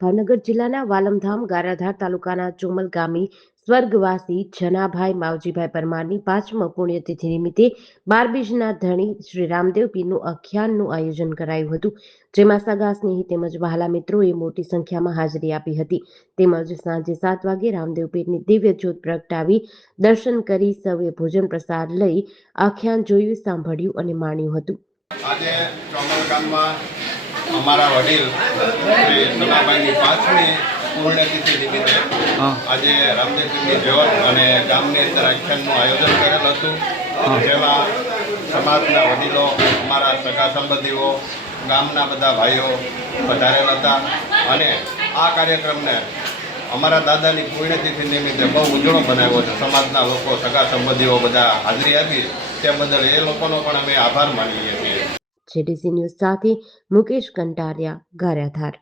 ભાવનગર જિલ્લાના વાલમધામ ગારાધાર તાલુકાના ચોમલ ગામી સ્વર્ગવાસી જનાભાઈ માવજીભાઈ પરમારની 5મી પુણ્યતિથિ નિમિત્તે 12 બીજના ધણી શ્રી રામદેવ પીરનું આખ્યાનનું આયોજન કરાયું હતું, જેમાં સગા સ્નેહી તેમજ વહાલા મિત્રોએ મોટી સંખ્યામાં હાજરી આપી હતી. તેમજ સાંજે 7 વાગે રામદેવ પીરની દિવ્ય જ્યોત પ્રગટાવી દર્શન કરી સૌએ ભોજન પ્રસાદ લઈ આખ્યાન જોયું, સાંભળ્યું અને માણ્યું હતું. આજે ચોમલ ગામમાં અમારા વડીલ શ્રી સનાભાઈની 5મી પુણ્યતિથિ નિમિત્તે આજે રામદેવ પીરની જ્યોત અને ગામની અંદર આખ્યાનનું આયોજન કરેલ હતું, જેમાં સમાજના વડીલો, અમારા સગા સંબંધીઓ, ગામના બધા ભાઈઓ પધારેલ હતા અને આ કાર્યક્રમને અમારા દાદાની પુણ્યતિથિ નિમિત્તે બહુ ઉજળો બનાવ્યો છે. સમાજના લોકો, સગા સંબંધીઓ બધા હાજરી આપી તે બદલ એ લોકોનો પણ અમે આભાર માનીએ છીએ. જેડીસી ન્યૂઝ સાથે મુકેશ કંટારિયા, ગારિયાધાર.